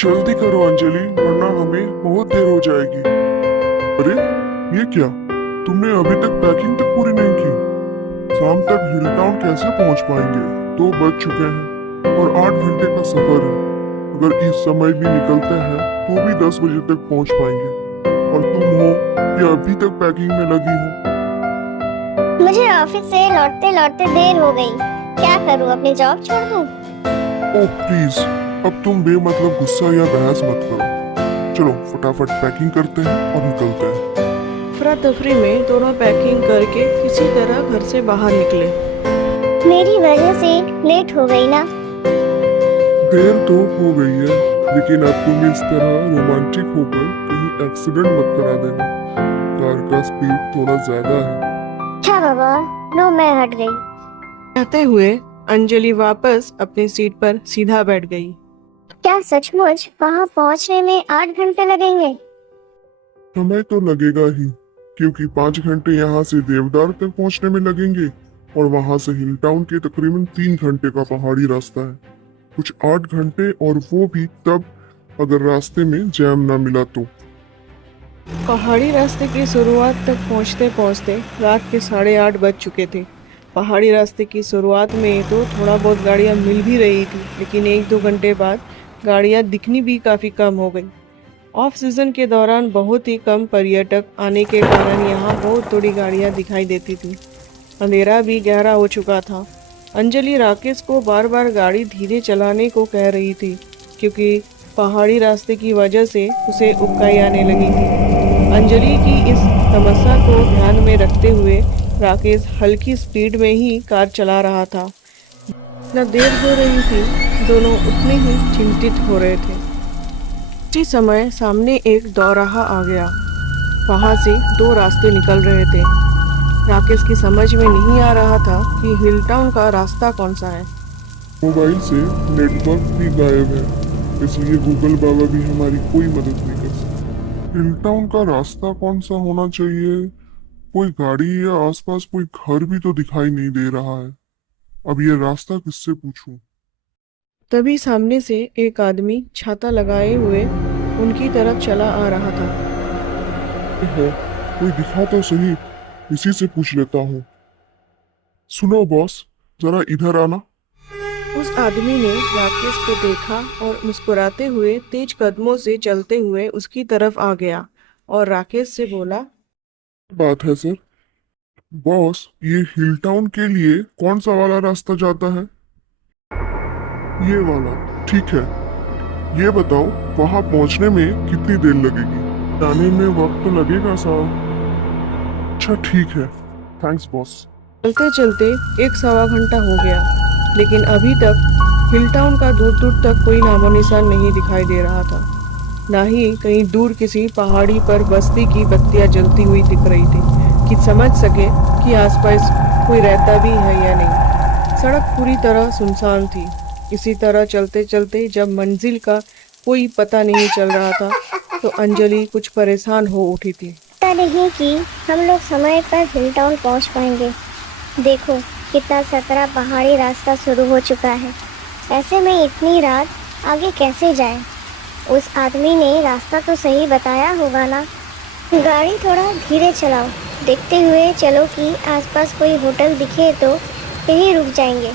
जल्दी करो अंजलि, वरना हमें बहुत देर हो जाएगी। अरे ये क्या, तुमने अभी तक पैकिंग तक पूरी नहीं की। शाम तक हिल टाउन कैसे पहुंच पाएंगे? 2 बज चुके हैं और 8 घंटे का सफर है। अगर इस समय भी निकलते हैं तो भी 10 बजे तक पहुंच पाएंगे। और तुम हो कि अभी तक पैकिंग में लगी हो। मुझे ऑफिस से लौटते लौटते देर हो गई। क्या करूं, अपनी जॉब छोड़ दूं? ओह प्लीज, अब तुम बेमतलब गुस्सा या बहस मत करो। चलो फटाफट पैकिंग करते हैं और निकलते हैं। अफरा तफरी में दोनों पैकिंग करके किसी तरह घर से बाहर निकले। मेरी वजह से लेट हो गई ना। देर तो हो गई है, लेकिन अब तुम इस तरह रोमांटिक होकर कहीं एक्सीडेंट मत करा देना। कार का स्पीड थोड़ा ज्यादा है। अच्छा बाबा, लो मैं हट गई। कहते हुए अंजलि वापस अपनी सीट पर सीधा बैठ गई। क्या सचमुच वहाँ पहुँचने में 8 घंटे लगेंगे? समय तो लगेगा ही, क्योंकि 5 घंटे यहाँ से देवदार तक पहुँचने में लगेंगे और वहाँ से हिल टाउन के तकरीबन 3 घंटे का पहाड़ी रास्ता है। कुछ 8 घंटे, और वो भी तब अगर रास्ते में जैम ना मिला तो। पहाड़ी रास्ते की शुरुआत तक पहुंचते पहुंचते रात के 8:30 बज चुके थे। पहाड़ी रास्ते की शुरुआत में तो थोड़ा बहुत गाड़ियां मिल भी रही थी, लेकिन 1-2 घंटे बाद गाड़ियां दिखनी भी काफ़ी कम हो गई। ऑफ सीज़न के दौरान बहुत ही कम पर्यटक आने के कारण यहाँ बहुत थोड़ी गाड़ियाँ दिखाई देती थी। अंधेरा भी गहरा हो चुका था। अंजलि राकेश को बार बार गाड़ी धीरे चलाने को कह रही थी, क्योंकि पहाड़ी रास्ते की वजह से उसे उबकाई आने लगी थी। अंजलि की इस समस्या को ध्यान में रखते हुए राकेश हल्की स्पीड में ही कार चला रहा था। न देर हो रही थी, दोनों उतने ही चिंतित हो रहे थे। उसी समय सामने एक दोराहा आ गया। वहाँ से 2 रास्ते निकल रहे थे। राकेश की समझ में नहीं आ रहा था कि हिल टाउन का रास्ता कौन सा है। मोबाइल से नेटवर्क भी गायब है, इसलिए गूगल बाबा भी हमारी कोई मदद नहीं कर सकते। हिल टाउन का रास्ता कौन सा होना चाहिए? कोई गाड़ी या आसपास कोई घर भी तो दिखाई नहीं दे रहा है। अब ये रास्ता किससे पूछूं? तभी सामने से एक आदमी छाता लगाए हुए उनकी तरफ चला आ रहा था। है, कोई दिखा तो सही, इसी से पूछ लेता हूँ। सुनो बॉस, जरा इधर आना। उस आदमी ने राकेश को देखा और मुस्कुराते हुए तेज कदमों से चलते हुए उसकी तरफ आ गया और राकेश से बोला, बात है सर। बॉस, ये हिल टाउन के लिए कौन सा वाला रास्ता जाता है? ये वाला, ठीक है। ये बताओ, वहां पहुंचने में कितनी देर लगेगी? जाने में वक्त तो लगेगा साहब। अच्छा ठीक है, थैंक्स बॉस। चलते चलते 1-1.25 घंटा हो गया, लेकिन अभी तक हिल टाउन का दूर दूर तक कोई नामो निशान नहीं दिखाई दे रहा था। ना ही कहीं दूर किसी पहाड़ी पर बस्ती की बत्तियां जलती हुई दिख रही थी कि समझ सके कि आसपास कोई रहता भी है या नहीं। सड़क पूरी तरह सुनसान थी। इसी तरह चलते चलते जब मंजिल का कोई पता नहीं चल रहा था, तो अंजलि कुछ परेशान हो उठी थी। पता नहीं कि हम लोग समय पर हिल टाउन पहुँच पाएंगे। देखो कितना सकरा पहाड़ी रास्ता शुरू हो चुका है। ऐसे में इतनी रात आगे कैसे जाए? उस आदमी ने रास्ता तो सही बताया होगा ना। गाड़ी थोड़ा धीरे चलाओ, देखते हुए चलो कि आसपास कोई होटल दिखे तो यहीं रुक जाएंगे।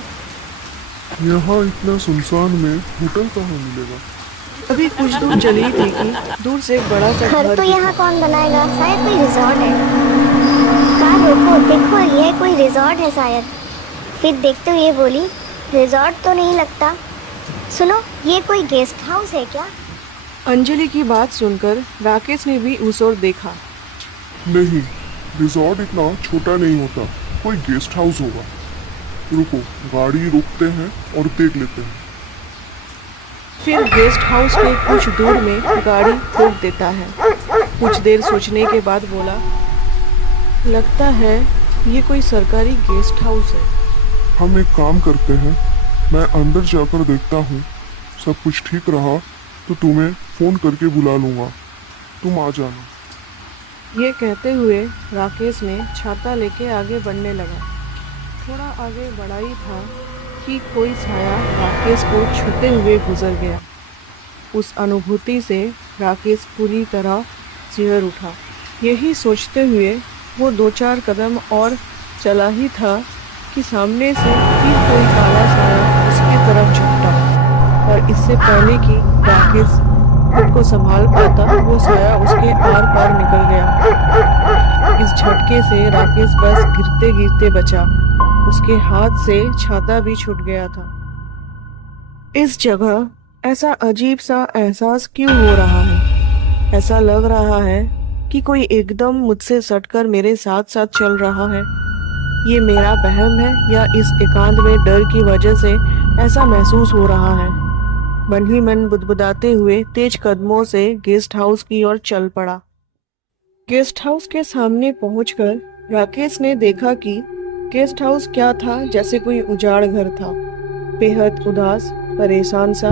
यहाँ इतना सुनसान में होटल कहाँ मिलेगा? अभी कुछ दूर चली थी कि दूर से एक बड़ा सा घर घर तो दिखा। यहाँ कौन बनाएगा? शायद कोई रिजॉर्ट है। कार रोको, देखो यह कोई रिजॉर्ट है शायद। फिर देखते हुए बोली, रिजॉर्ट तो नहीं लगता। सुनो, ये कोई गेस्ट हाउस है क्या? अंजलि की बात सुनकर राकेश ने भी उस ओर देखा। नहीं, रिजॉर्ट इतना छोटा नहीं होता, कोई गेस्ट हाउस होगा। रुको, गाड़ी रोकते हैं और देख लेते हैं। फिर गेस्ट हाउस के कुछ दूर में गाड़ी रोक देता है। कुछ देर सोचने के बाद बोला, लगता है ये कोई सरकारी गेस्ट हाउस है। हम एक काम करते हैं, मैं अंदर जाकर देखता हूँ। सब कुछ ठीक रहा तो तुम्हें फोन करके बुला लूँगा, तुम आ जाना। ये कहते हुए राकेश ने छाता लेके आगे बढ़ने लगा। थोड़ा आगे बढ़ा ही था कि कोई साया राकेश को छूते हुए गुजर गया। उस अनुभूति से राकेश पूरी तरह सिहर उठा। यही सोचते हुए वो 2-4 कदम और चला ही था कि सामने से फिर कोई काला साया उसकी तरफ झुकता और इससे पहले कि राकेश खुद को संभाल पाता वो साया उसके आर पार निकल गया। इस झटके से राकेश बस गिरते गिरते बचा। उसके हाथ से छाता भी छूट गया था। इस जगह ऐसा अजीब सा एहसास क्यों हो रहा है? ऐसा लग रहा है कि कोई एकदम मुझसे सटकर मेरे साथ साथ चल रहा है। ये मेरा वहम है या इस एकांत में डर की वजह से ऐसा महसूस हो रहा है? मन ही मन बुदबुदाते हुए तेज कदमों से गेस्ट हाउस की ओर चल पड़ा। गेस्ट हाउस के सामने पहुंचकर राकेश ने देखा कि गेस्ट हाउस क्या था, जैसे कोई उजाड़ घर था। बेहद उदास, परेशान सा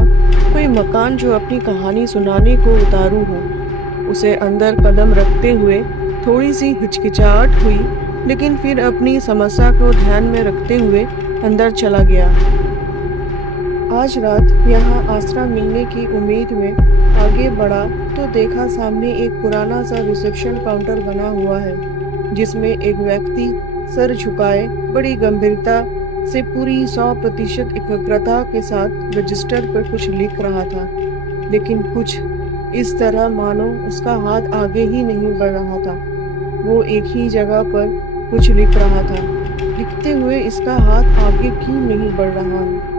कोई मकान जो अपनी कहानी सुनाने को उतारू हो। उसे अंदर कदम रखते हुए थोड़ी सी हिचकिचाहट हुई, लेकिन फिर अपनी समस्या को ध्यान में रखते हुए अंदर चला गया। आज रात यहाँ आसरा मिलने की उम्मीद में आगे बढ़ा तो देखा सामने एक पुराना सा रिसेप्शन काउंटर बना हुआ है, जिसमें एक व्यक्ति सर झुकाए बड़ी गंभीरता से पूरी 100% एकाग्रता के साथ रजिस्टर पर कुछ लिख रहा था, लेकिन कुछ इस तरह मानो उसका हाथ आगे ही नहीं बढ़ रहा था। वो एक ही जगह पर कुछ लिख रहा था। लिखते हुए इसका हाथ आगे क्यों नहीं बढ़ रहा है?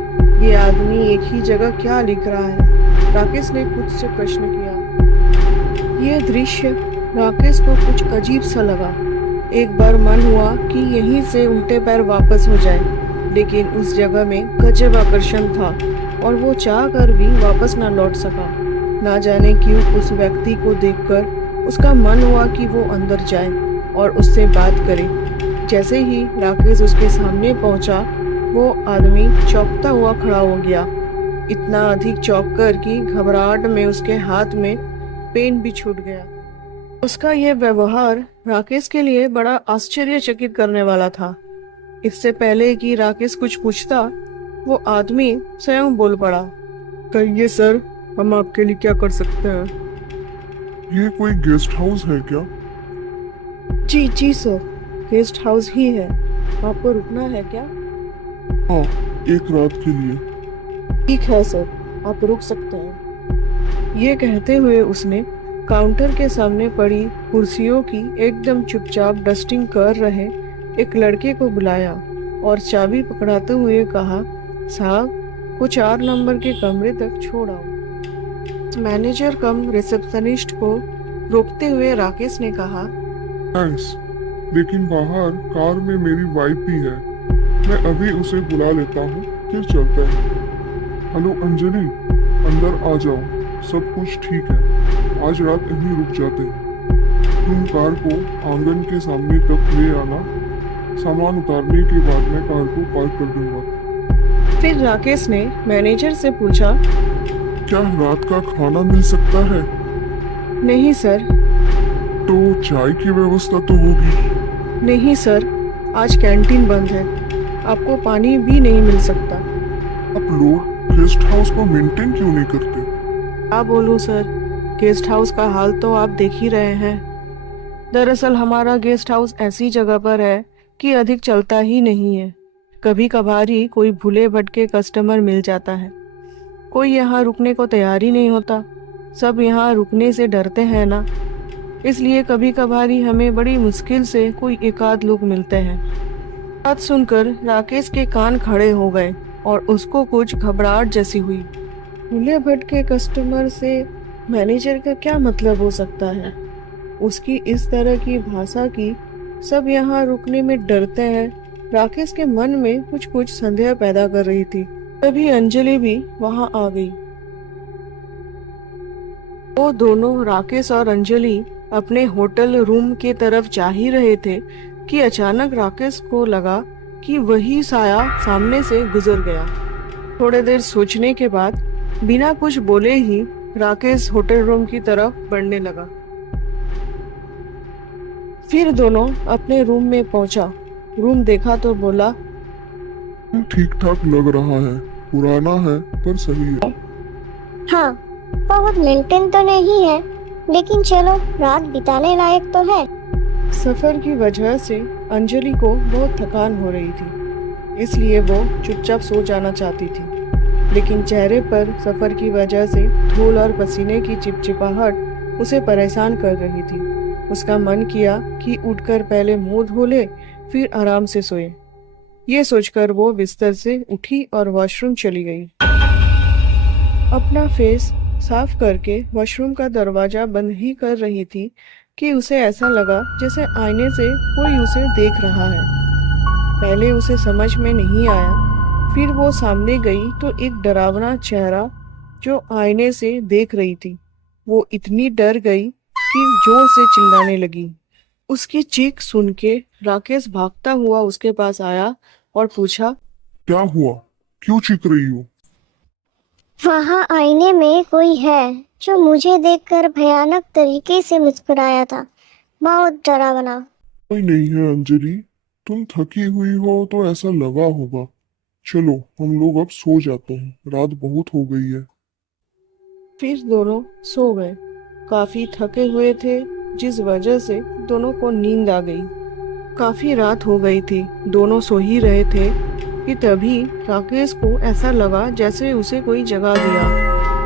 ये आदमी एक ही जगह क्या लिख रहा है? राकेश ने खुद से प्रश्न किया। ये दृश्य राकेश को कुछ अजीब सा लगा। एक बार मन हुआ कि यहीं से उल्टे पैर वापस हो जाए, लेकिन उस जगह में गजब आकर्षण था और वो चाह कर भी वापस ना लौट सका। ना जाने क्यों उस व्यक्ति को देखकर उसका मन हुआ कि वो अंदर जाए और उससे बात करे। जैसे ही राकेश उसके सामने पहुंचा, वो आदमी चौंकता हुआ खड़ा हो गया। इतना अधिक चौंक कर कि घबराहट में उसके हाथ में पेन भी छूट गया। उसका यह व्यवहार राकेश के लिए बड़ा आश्चर्यचकित करने वाला था। इससे पहले कि राकेश कुछ पूछता, वो आदमी स्वयं बोल पड़ा। कहिए सर, हम आपके लिए क्या कर सकते हैं? ये कोई गेस्ट हाउस है क्या? जी जी सर, गेस्ट हाउस ही है। आपको रुकना है क्या? हाँ, एक रात के लिए। ठीक है सर, आप रुक सकते हैं। ये कहते हुए उसने काउंटर के सामने पड़ी कुर्सियों की एकदम चुपचाप डस्टिंग कर रहे एक लड़के को बुलाया और चाबी पकड़ाते हुए कहा, साहब को 4 नंबर के कमरे तक छोड़ आओ। मैनेजर कम रिसेप्शनिस्ट को रोकते हुए राकेश ने कहा, थैंक्स, लेकिन बाहर कार में मेरी वाइफ भी है। मैं अभी उसे बुला लेता हूँ, फिर चलते हैं। हेलो अंजलि, अंदर आ जाओ, सब कुछ ठीक है। आज रात यहीं रुक जाते हैं। तुम कार को आंगन के सामने तक ले आना। सामान उतारने के बाद मैं कार को पार्क कर दूंगा। फिर राकेश ने मैनेजर से पूछा, क्या रात का खाना मिल सकता है? नहीं सर। तो चाय की व्यवस्था तो होगी? नहीं सर, आज कैंटीन बंद है। आपको पानी भी नहीं मिल सकता। आप लोग गेस्ट हाउस को मेंटेन क्यों नहीं करते? क्या बोलूं सर, गेस्ट हाउस का हाल तो आप देख ही रहे हैं। दरअसल हमारा गेस्ट हाउस ऐसी जगह पर है कि अधिक चलता ही नहीं है। कभी कभार ही कोई भूले भटके कस्टमर मिल जाता है। कोई यहाँ रुकने को तैयार ही नहीं होता। सब यहाँ रुकने से डरते हैं ना, इसलिए कभी कभार ही हमें बड़ी मुश्किल से कोई एकाध लोग मिलते हैं। बात सुनकर राकेश के कान खड़े हो गए और उसको कुछ घबराहट जैसी हुई। भूले भटके कस्टमर से मैनेजर का क्या मतलब हो सकता है? उसकी इस तरह की भाषा की सब यहाँ रुकने में डरते हैं, राकेश के मन में कुछ कुछ संदेह पैदा कर रही थी। तभी अंजलि भी वहां आ गई। वो दोनों, राकेश और अंजलि, अपने होटल रूम के तरफ जा ही रहे थे कि अचानक राकेश को लगा कि वही साया सामने से गुजर गया। थोड़ी देर सोचने के बाद बिना कुछ बोले ही राकेश होटल रूम की तरफ बढ़ने लगा। फिर दोनों अपने रूम में पहुंचा। रूम देखा तो बोला, ठीक ठाक लग रहा है, पुराना है पर सही है। हाँ, बहुत मेंटेन तो नहीं है, लेकिन चलो रात बिताने लायक तो है। सफर की वजह से अंजलि को बहुत थकान हो रही थी, इसलिए वो चुपचाप सो जाना चाहती थी। लेकिन चेहरे पर सफर की वजह से धूल और पसीने की चिपचिपाहट उसे परेशान कर रही थी। उसका मन किया कि उठकर पहले मुंह धो ले, फिर आराम से सोए। ये सोचकर वो बिस्तर से उठी और वॉशरूम चली गई। अपना फेस साफ करके वॉशरूम का दरवाजा बंद ही कर रही थी कि उसे ऐसा लगा जैसे आईने से कोई उसे देख रहा है। पहले उसे समझ में नहीं आया, फिर वो सामने गई तो एक डरावना चेहरा जो आईने से देख रही थी। वो इतनी डर गई कि जोर से चिल्लाने लगी। उसकी चीख सुन के राकेश भागता हुआ उसके पास आया और पूछा, क्या हुआ, क्यों चीख रही हो? वहाँ आईने में कोई है जो मुझे देखकर भयानक तरीके से मुस्कुराया था। बहुत डरावना। कोई नहीं है अंजलि, तुम थकी हुई हो तो ऐसा लगा होगा। चलो हम लोग अब सो जाते हैं, रात बहुत हो गई है। फिर दोनों सो गए। काफी थके हुए थे, जिस वजह से दोनों को नींद आ गई। काफी रात हो गई थी, दोनों सो ही रहे थे कि तभी राकेश को ऐसा लगा जैसे उसे कोई जगा दिया।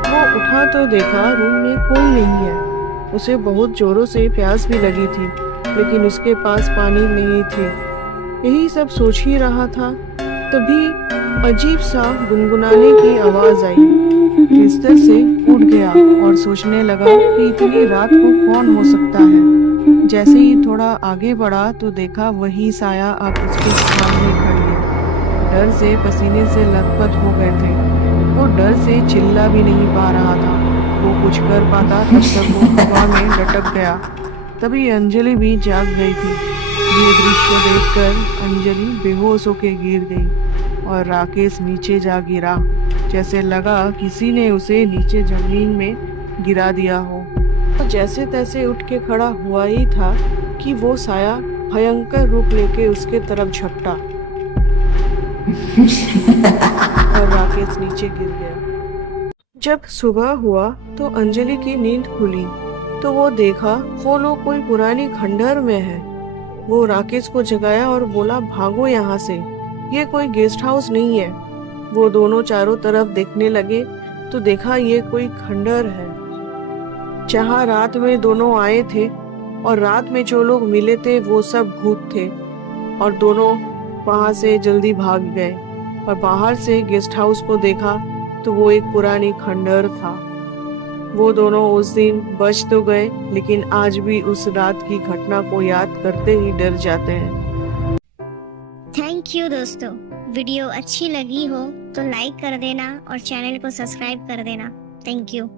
वो उठा तो देखा रूम में कोई नहीं है। उसे बहुत जोरों से प्यास भी लगी थी, लेकिन उसके पास पानी नहीं थे। यही सब सोच ही रहा था, तभी अजीब सा गुनगुनाने की आवाज आई। बिस्तर से उठ गया और सोचने लगा कि इतनी रात को कौन हो सकता है। जैसे ही थोड़ा आगे बढ़ा तो देखा वही साया अब उसके सामने खड़ी है। डर से पसीने से लथपथ हो गए थे। वो डर से चिल्ला भी नहीं पा रहा था। वो कुछ कर पाता तब तक वो हवा में लटक गया। तभी अंजलि भी जाग गई थी। ये दृश्य देखकर अंजलि बेहोश होके गिर गई और राकेश नीचे जा गिरा। जैसे लगा किसी ने उसे नीचे जमीन में गिरा दिया हो। तो जैसे तैसे उठ के खड़ा हुआ ही था कि वो साया भयंकर रूप लेके उसके तरफ झपटा और राकेश नीचे गिर गया। जब सुबह हुआ तो अंजलि की नींद खुली तो वो देखा वो लोग कोई पुरानी खंडहर में है। वो राकेश को जगाया और बोला, भागो यहाँ से, ये कोई गेस्ट हाउस नहीं है। वो दोनों चारों तरफ देखने लगे तो देखा ये कोई खंडहर है जहाँ रात में दोनों आए थे और रात में जो लोग मिले थे वो सब भूत थे। और दोनों वहां से जल्दी भाग गए और बाहर से गेस्ट हाउस को देखा तो वो एक पुरानी खंडहर था। वो दोनों उस दिन बच तो गए, लेकिन आज भी उस रात की घटना को याद करते ही डर जाते हैं। थैंक यू दोस्तों, वीडियो अच्छी लगी हो तो लाइक कर देना और चैनल को सब्सक्राइब कर देना। Thank you.